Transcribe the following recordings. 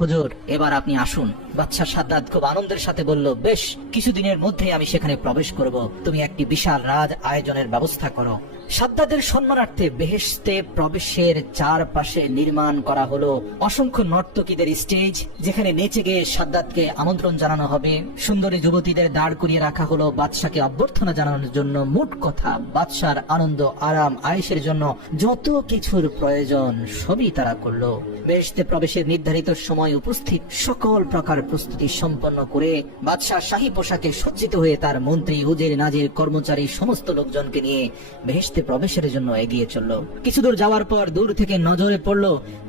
হুজুর এবার আপনি আসুন। বাদশাহ সাদ্দাত খুব আনন্দের সাথে বলল, বেশ, কিছুদিনের মধ্যে আমি সেখানে প্রবেশ করব, তুমি একটি বিশাল রাজ আয়োজনের ব্যবস্থা করো। সাদ্দাতের সম্মানার্থে বেহেশতে প্রবেশের চারপাশে নির্মাণ করা হলো অসংখ্য নর্তকীদের স্টেজ, যেখানে নেচে গিয়ে সাদ্দাতকে আমন্ত্রণ জানানো হবে। সুন্দরী যুবতীদের দাঁড় করিয়ে রাখা হলো বাদশাকে অভ্যর্থনা জানানোর জন্য। মোট কথা, বাদশার আনন্দ, আরাম, আয়েশের জন্য যত কিছুর প্রয়োজন সবই তারা করলো। বেহেশতে প্রবেশের নির্ধারিত সময় উপস্থিত, সকল প্রকার প্রস্তুতি সম্পন্ন করে বাদশাহ শাহী পোশাকে সজ্জিত হয়ে তার মন্ত্রী, উজির, নাজির, কর্মচারী সমস্ত লোকজনকে নিয়ে বেহেশতে প্রবেশের জন্য এগিয়ে চলল। কিছু দূর যাওয়ার পর দূর থেকে নজরে পড়ল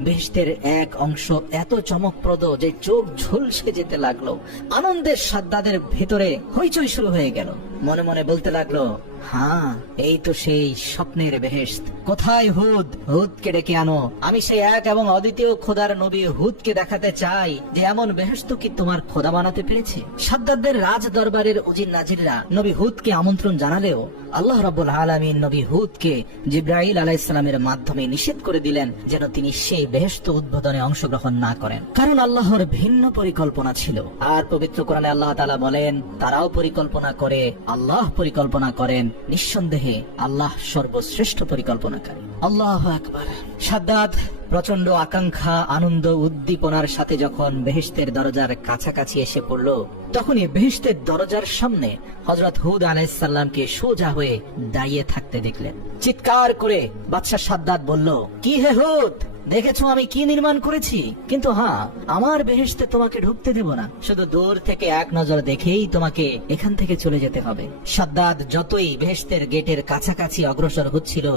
বেহেশতের এক অংশ এত চমকপ্রদ যে চোখ ঝলসে যেতে লাগলো। আনন্দের সাদ্দাদের ভেতরে হইচই শুরু হয়ে গেল। মনে মনে বলতে লাগলো, হ্যাঁ, এই তো সেই স্বপ্নের বেহেশত। কোথায় হুদ? হুদকে ডেকে আনো। আমি সেই এক এবং অদ্বিতীয় খোদার নবী হুদকে দেখাতে চাই যে এমন বেহেশত কি তোমার খোদা বানাতে পেরেছে। সাদ্দাতদের রাজ দরবারের উজির নাজিররা নবী হুদকে আমন্ত্রণ জানালেও আল্লাহ রাব্বুল আলামিন নবী হুদকে জিবরাইল আলাইহিস সালামের মাধ্যমে নিষেধ করে দিলেন যেন তিনি সেই বেহেশত উদ্বোধনে অংশগ্রহণ না করেন, কারণ আল্লাহর ভিন্ন পরিকল্পনা ছিল। আর পবিত্র কোরআনে আল্লাহ তাআলা বলেন, তারাও পরিকল্পনা করে, আল্লাহ পরিকল্পনা করেন, নিঃসন্দেহে আল্লাহ সর্বশ্রেষ্ঠ পরিকল্পনাকারী। আল্লাহু আকবার। সাদ্দাত প্রচন্ড আকাঙ্ক্ষা, আনন্দ, উদ্দীপনার সাথে যখন বেহেশতের দরজার কাছাকাছি এসে পড়ল, তখনই বেহেশতের দরজার সামনে হযরত হুদ আলাইহিস সালামকে সোজা হয়ে দাঁড়িয়ে থাকতে দেখলেন। চিৎকার করে বাদশাহ সাদ্দাত বলল, কি হে হুদ, দেখেছো আমি কি নির্মাণ করেছি? কিন্তু হ্যাঁ, আমার বেহেশতে তোমাকে ঢুকতে দেব না, শুধু দূর থেকে এক নজর দেখেই তোমাকে এখান থেকে চলে যেতে হবে। সাদ্দাত যতই বেহেশতের গেটের কাছাকাছি অগ্রসর হচ্ছিল,